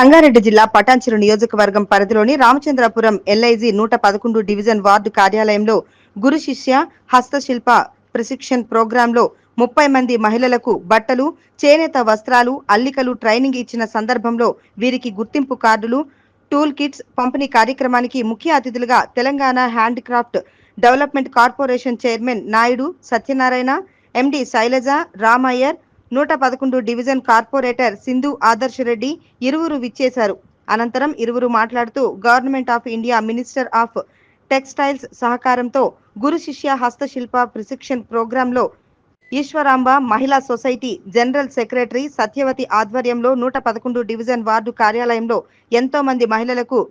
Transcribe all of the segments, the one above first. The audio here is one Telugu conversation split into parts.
సంగారెడ్డి జిల్లా పటాన్చెరు నియోజకవర్గం పరిధిలోని రామచంద్రపురం ఎల్ఐజీ 111 డివిజన్ వార్డు కార్యాలయంలో గురు శిష్య హస్తశిల్ప ప్రశిక్షణ ప్రోగ్రాంలో 30 మంది మహిళలకు బట్టలు, చేనేత వస్త్రాలు, అల్లికలు ట్రైనింగ్ ఇచ్చిన సందర్భంలో వీరికి గుర్తింపు కార్డులు, టూల్ కిట్స్ పంపిణీ కార్యక్రమానికి ముఖ్య అతిథులుగా Telangana handicraft development corporation chairman Naidu Satyanarayana, MD Sailaja, Ramaiyer, 111 division corporator Sindhu Adarsh Reddy ఇరువురు విచ్చేశారు. అనంతరం ఇరువురు మాట్లాడుతూ government of India minister of textiles సహకారంతో గురు శిష్య హస్తశిల్ప ప్రశిక్షణ ప్రోగ్రాంలో ఈశ్వరాంబ మహిళా సొసైటీ జనరల్ సెక్రటరీ సత్యవతి ఆధ్వర్యంలో 111 డివిజన్ వార్డు కార్యాలయంలో ఎంతో మంది మహిళలకు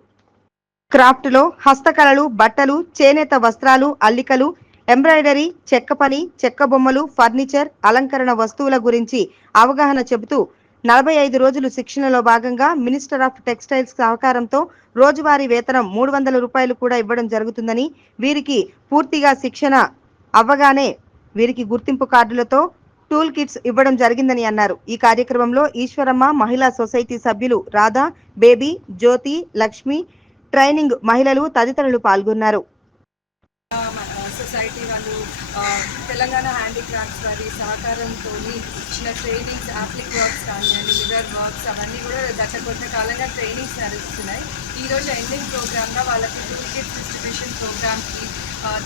క్రాఫ్ట్ లో హస్తకళలు, బట్టలు, చేనేత వస్త్రాలు, అల్లికలు, ఎంబ్రాయిడరీ, చెక్క పని, చెక్క బొమ్మలు, ఫర్నిచర్, అలంకరణ వస్తువుల గురించి అవగాహన చెబుతూ 45 రోజులు శిక్షణలో భాగంగా మినిస్టర్ ఆఫ్ టెక్స్టైల్స్ సహకారంతో రోజువారీ వేతనం 300 రూపాయలు కూడా ఇవ్వడం జరుగుతుందని, వీరికి పూర్తిగా శిక్షణ అవ్వగానే వీరికి గుర్తింపు కార్డులతో టూల్ కిట్స్ ఇవ్వడం జరిగిందని అన్నారు. ఈ కార్యక్రమంలో ఈశ్వరమ్మ మహిళా సొసైటీ సభ్యులు రాధా, బేబీ, జ్యోతి, లక్ష్మి, ట్రైనింగ్ మహిళలు తదితరులు పాల్గొన్నారు. సొసైటీ వాళ్ళు తెలంగాణ హ్యాండిక్రాఫ్ట్స్ వారి సహకారంతో ఇచ్చిన ట్రైనింగ్స్, యాప్లిక్ వర్క్స్ కానివ్వండి, మిర్రర్ వర్క్స్ అవన్నీ కూడా గత కొంతకాలంగా ట్రైనింగ్స్ నడుస్తున్నాయి. ఈరోజు ఎండింగ్ ప్రోగ్రామ్గా వాళ్ళకి టూల్ కిట్స్ డిస్ట్రిబ్యూషన్ ప్రోగ్రామ్కి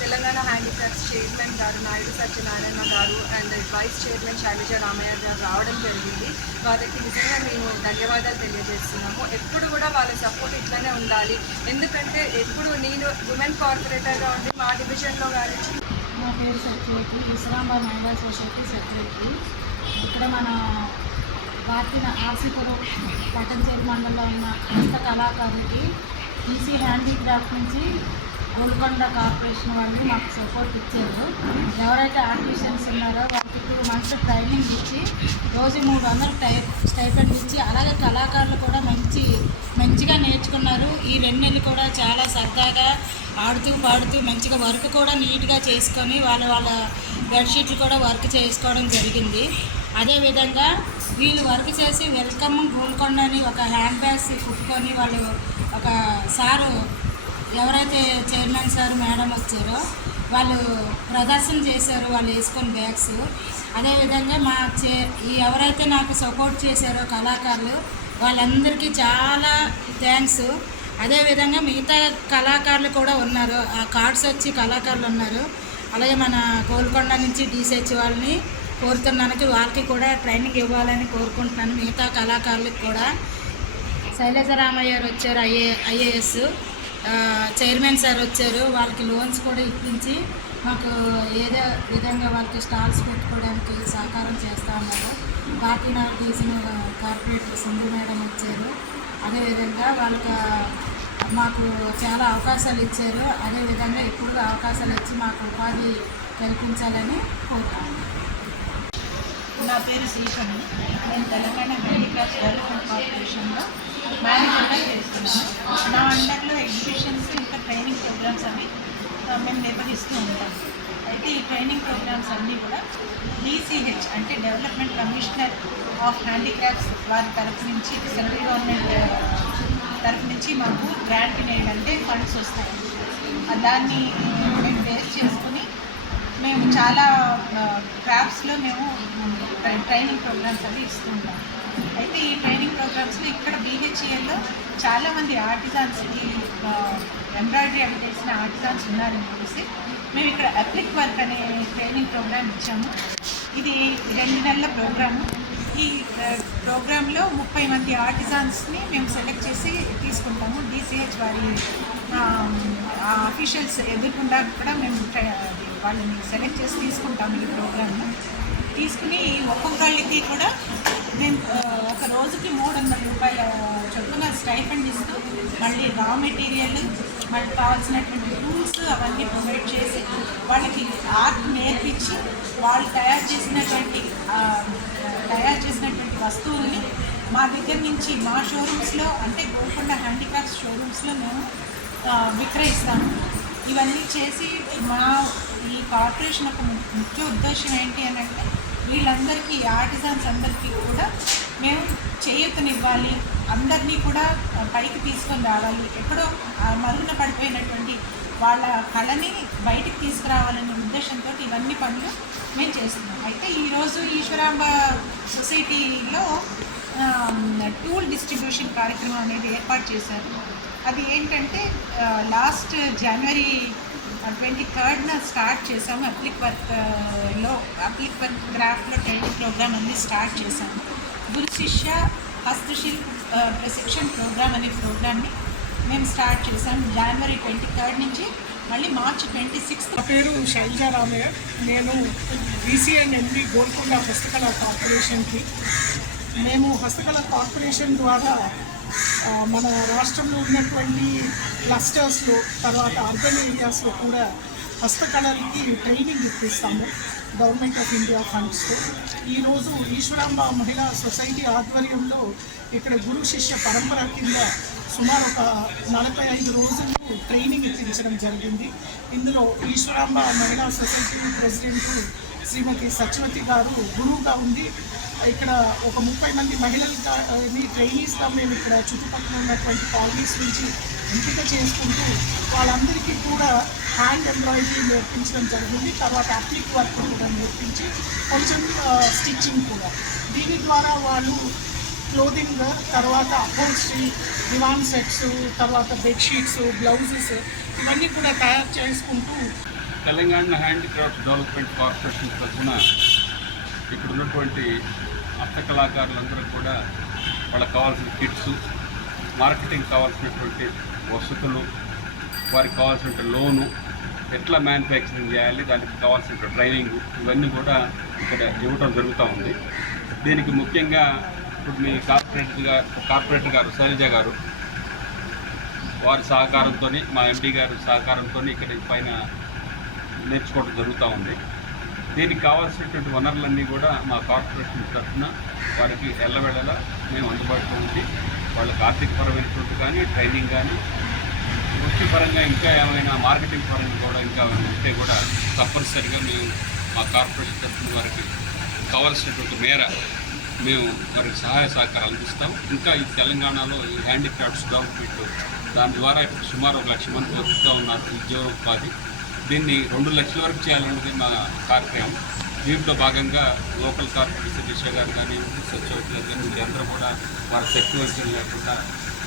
తెలంగాణ హ్యాండిక్రాఫ్ట్స్ చైర్మన్ గారు నాయుడు సత్యనారాయణ గారు and vice chairman Shailaja Ramaiah గారు రావడం జరిగింది. వాళ్ళకి నిజంగా మేము ధన్యవాదాలు తెలియజేస్తున్నాము. ఎప్పుడు కూడా వాళ్ళ సపోర్ట్ ఇట్లానే ఉండాలి. ఎందుకంటే ఎప్పుడు నేను ఉమెన్ కార్పొరేటర్గా ఉండి మా డివిజన్లో కానీ నా పేరు సత్యవతి, ఈశ్వరాంబ మహిళా సొసైటీ సెక్రటరీ. ఇక్కడ మన భారతీయ ఆర్సీపురం పటాన్చెరు మండలంలో ఉన్న హస్త కళాకారులకి ఈసీ హ్యాండీక్రాఫ్ట్ నుంచి గోల్కొండ కార్పొరేషన్ వాళ్ళు మాకు సపోర్ట్ ఇచ్చారు. ఎవరైతే ఆర్టిషియన్స్ ఉన్నారో వాళ్ళకి 2 months ట్రైనింగ్ ఇచ్చి రోజు 300 స్టైపెండ్ ఇచ్చి, అలాగే కళాకారులు కూడా మంచిగా నేర్చుకున్నారు. ఈ 2 నెలలు కూడా చాలా సరదాగా ఆడుతూ పాడుతూ మంచిగా వర్క్ కూడా నీట్గా చేసుకొని వాళ్ళ బెడ్షీట్లు కూడా వర్క్ చేసుకోవడం జరిగింది. అదేవిధంగా వీళ్ళు వర్క్ చేసి వెల్కమ్ గోల్కొండ అని ఒక హ్యాండ్ బ్యాగ్స్ కుట్టుకొని వాళ్ళు ఒక సారు ఎవరైతే చైర్మన్ సార్ మేడం వచ్చారో వాళ్ళు ప్రదర్శన చేశారు, వాళ్ళు వేసుకొని బ్యాగ్స్. అదేవిధంగా ఎవరైతే నాకు సపోర్ట్ చేశారో కళాకారులు వాళ్ళందరికీ చాలా థ్యాంక్స్. అదేవిధంగా మిగతా కళాకారులు కూడా ఉన్నారు, ఆ కార్డ్స్ వచ్చి కళాకారులు ఉన్నారు. అలాగే మన గోల్కొండ నుంచి డీసీహెచ్ వాళ్ళని కోరుతున్నాను, వాళ్ళకి కూడా ట్రైనింగ్ ఇవ్వాలని కోరుకుంటున్నాను. మిగతా కళాకారులకు కూడా శైలజ రామయ్య గారు వచ్చారు, ఐఏఎస్ చైర్మన్ సార్ వచ్చారు. వాళ్ళకి లోన్స్ కూడా ఇప్పించి మాకు ఏదో విధంగా వాళ్ళకి స్టాల్స్ పెట్టుకోవడానికి సహకారం చేస్తూ ఉన్నారు. Kakinada division corporator Sindhu madam వచ్చారు. అదేవిధంగా వాళ్ళకి మాకు చాలా అవకాశాలు ఇచ్చారు. అదేవిధంగా ఇప్పుడు అవకాశాలు ఇచ్చి మాకు ఉపాధి కల్పించాలని కోరుతాను. నా పేరు శ్రీకణి. నేను తెలంగాణ హ్యాండిక్రాఫ్ట్స్ డెవలప్మెంట్ కార్పొరేషన్లో మేనేజర్గా చేస్తున్నాను. నా అండర్లో ఎగ్జిబిషన్స్ ఇంకా ట్రైనింగ్ ప్రోగ్రామ్స్ అవి మేము నిర్వహిస్తూ ఉంటాం. అయితే ఈ ట్రైనింగ్ ప్రోగ్రామ్స్ అన్నీ కూడా డీసీహెచ్ అంటే డెవలప్మెంట్ కమిషనర్ ఆఫ్ హ్యాండిక్రాఫ్ట్స్ వారి తరఫు నుంచి, సెంట్రల్ గవర్నమెంట్ తరఫు నుంచి మాకు గ్రాంట్ అంటే ఫండ్స్ వస్తాయి. దాన్ని మేము బేస్ చేసుకుని మేము చాలా క్రాఫ్ట్స్లో మేము ట్రైనింగ్ ప్రోగ్రామ్స్ అవి ఇస్తుంటాం. అయితే ఈ ట్రైనింగ్ ప్రోగ్రామ్స్లో ఇక్కడ బీహెచ్ఈఎల్లో చాలామంది ఆర్టిజాన్స్కి ఎంబ్రాయిడరీ అవి చేసిన ఆర్టిజాన్స్ ఉన్నారని తెలిసి మేము ఇక్కడ అప్లిక్ వర్క్ అనే ట్రైనింగ్ ప్రోగ్రామ్ ఇచ్చాము. ఇది 2 నెలల ప్రోగ్రాము. ఈ ప్రోగ్రాంలో 30 మంది ఆర్టిజాన్స్ని మేము సెలెక్ట్ చేసి తీసుకుంటాము. డీసీహెచ్ వారి అఫీషియల్స్ ఎదుర్కొండా కూడా మేము వాళ్ళని సెలెక్ట్ చేసి తీసుకుంటాము. ఈ ప్రోగ్రామ్ను తీసుకుని ఒక్కొక్కళ్ళకి కూడా మేము ఒక రోజుకి 300 రూపాయల చొప్పున స్టైఫండ్ ఇస్తూ మళ్ళీ రా మెటీరియల్, మళ్ళీ కావాల్సినటువంటి టూల్స్ అవన్నీ ప్రొవైడ్ చేసి వాళ్ళకి ఆర్ట్ నేర్పించి వాళ్ళు తయారు చేసినటువంటి వస్తువుల్ని మా దగ్గర నుంచి మా షోరూమ్స్లో అంటే గోల్కొండ హ్యాండిక్రాఫ్ట్స్ షోరూమ్స్లో మేము విక్రయిస్తాము. ఇవన్నీ చేసి ఈ కార్పొరేషన్ యొక్క ముఖ్య ఉద్దేశం ఏంటి అని అంటే వీళ్ళందరికీ, ఆర్టిజాన్స్ అందరికీ కూడా మేము చేయూతనివ్వాలి. అందరినీ కూడా పైకి తీసుకొని రావాలి, ఎక్కడో మరుగున పడిపోయినటువంటి వాళ్ళ కళని బయటికి తీసుకురావాలనే ఉద్దేశంతో ఇవన్నీ పనులు మేము చేస్తున్నాం. అయితే ఈరోజు ఈశ్వరాంబ సొసైటీలో టూల్ డిస్ట్రిబ్యూషన్ కార్యక్రమం అనేది ఏర్పాటు చేశారు. అది ఏంటంటే లాస్ట్ జనవరి 23rd స్టార్ట్ చేసాము. అప్లిక్ వర్క్ క్రాఫ్ట్లో ట్రైనింగ్ ప్రోగ్రామ్ అనేది స్టార్ట్ చేసాము. గురు శిష్య హస్తశిల్ప ప్రశిక్షణ ప్రోగ్రామ్ అనే ప్రోగ్రామ్ని మేము స్టార్ట్ చేసాము జనవరి 23rd నుంచి మళ్ళీ మార్చి 26th. నా పేరు శైలజా రామయ్య. నేను BCNMB గోల్కొండ హస్తకళ కార్పొరేషన్కి మేము హస్తకళ కార్పొరేషన్ ద్వారా మన రాష్ట్రంలో ఉన్నటువంటి క్లస్టర్స్లో తర్వాత అర్బన్ ఏరియాస్లో కూడా హస్తకళలకి ట్రైనింగ్ ఇప్పిస్తాము గవర్నమెంట్ ఆఫ్ ఇండియా ఫండ్స్తో. ఈరోజు ఈశ్వరాంబ మహిళా సొసైటీ ఆధ్వర్యంలో ఇక్కడ గురు శిష్య పరంపర కింద సుమారు ఒక 45 రోజులు ట్రైనింగ్ ఇప్పించడం జరిగింది. ఇందులో ఈశ్వరాంబ మహిళా సొసైటీ ప్రెసిడెంట్ శ్రీమతి సత్యవతి గారు గురువుగా ఉంది. ఇక్కడ ఒక 30 మంది మహిళలని ట్రైనీస్గా మేము ఇక్కడ చుట్టుపక్కల ఉన్నటువంటి కాలనీస్ నుంచి ఎంపిక చేసుకుంటూ వాళ్ళందరికీ కూడా హ్యాండ్ ఎంబ్రాయిడరీ నేర్పించడం జరిగింది. తర్వాత అప్లిక్ వర్క్ కూడా నేర్పించి కొంచెం స్టిచ్చింగ్ కూడా. దీని ద్వారా వాళ్ళు క్లోదింగ్, తర్వాత అప్హోల్స్ట్రీ, దివాన్ సెట్స్, తర్వాత బెడ్షీట్స్, బ్లౌజెస్ ఇవన్నీ కూడా తయారు చేసుకుంటూ తెలంగాణ హ్యాండిక్రాఫ్ట్ డెవలప్మెంట్ కార్పొరేషన్ తరఫున ఇక్కడ ఉన్నటువంటి హస్తకళాకారులందరూ కూడా వాళ్ళకి కావాల్సిన కిట్స్, మార్కెటింగ్ కావాల్సినటువంటి వసతులు, వారికి కావాల్సిన లోను, ఎట్లా మ్యానుఫ్యాక్చరింగ్ చేయాలి, దానికి కావాల్సిన ట్రైనింగ్, ఇవన్నీ కూడా ఇక్కడ ఇవ్వడం జరుగుతూ ఉంది. దీనికి ముఖ్యంగా ఇప్పుడు మీ కార్పొరేటర్ గారు శైలజ గారు వారి సహకారంతో, మా ఎండి గారి సహకారంతో ఇక్కడ పైన నేర్చుకోవడం జరుగుతూ ఉంది. దీనికి కావాల్సినటువంటి వనరులన్నీ కూడా మా కార్పొరేషన్ తరఫున వారికి ఎల్లవెళ్ళలా మేము అందుబాటులో ఉండి వాళ్ళకి ఆర్థికపరమైనటువంటి కానీ ట్రైనింగ్ కానీ వృత్తిపరంగా ఇంకా ఏమైనా మార్కెటింగ్ పరంగా కూడా ఇంకా ఉంటే కూడా తప్పనిసరిగా మేము మా కార్పొరేషన్ తరఫున వారికి కావాల్సినటువంటి మేర మేము వారికి సహాయ సహకారాలు అందిస్తాం. ఇంకా ఈ తెలంగాణలో ఈ హ్యాండిక్రాఫ్ట్స్ డెవలప్మెంట్ దాని ద్వారా ఇప్పుడు సుమారు 1 లక్ష మంది బతుకుతూ ఉన్నారు ఉద్యోగోపాధి. దీన్ని 2 లక్షల వరకు చేయాలన్నది మా కార్యక్రమం. దీంట్లో భాగంగా లోకల్ కార్పొరేషన్ దిశ గారు కానీ సచివతి గారు కానీ వీళ్ళందరూ కూడా వారి శక్తి వంచన లేకుండా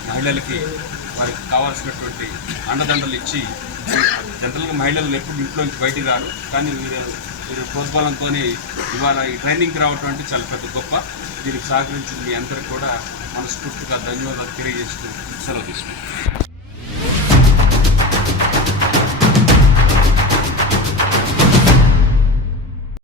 మహిళలకి వారికి కావాల్సినటువంటి అండదండలు ఇచ్చి, జనరల్గా మహిళలు ఎప్పుడు ఇంట్లోంచి బయటికి రారు, కానీ వీరు ప్రోద్బలంతో ఇవాళ ఈ ట్రైనింగ్కి రావటం అంటే చాలా పెద్ద గొప్ప. దీనికి సహకరించిన మీ అందరికీ కూడా మనస్ఫూర్తిగా ధన్యవాదాలు తెలియజేస్తూ సెలవు తీసుకుంటాం.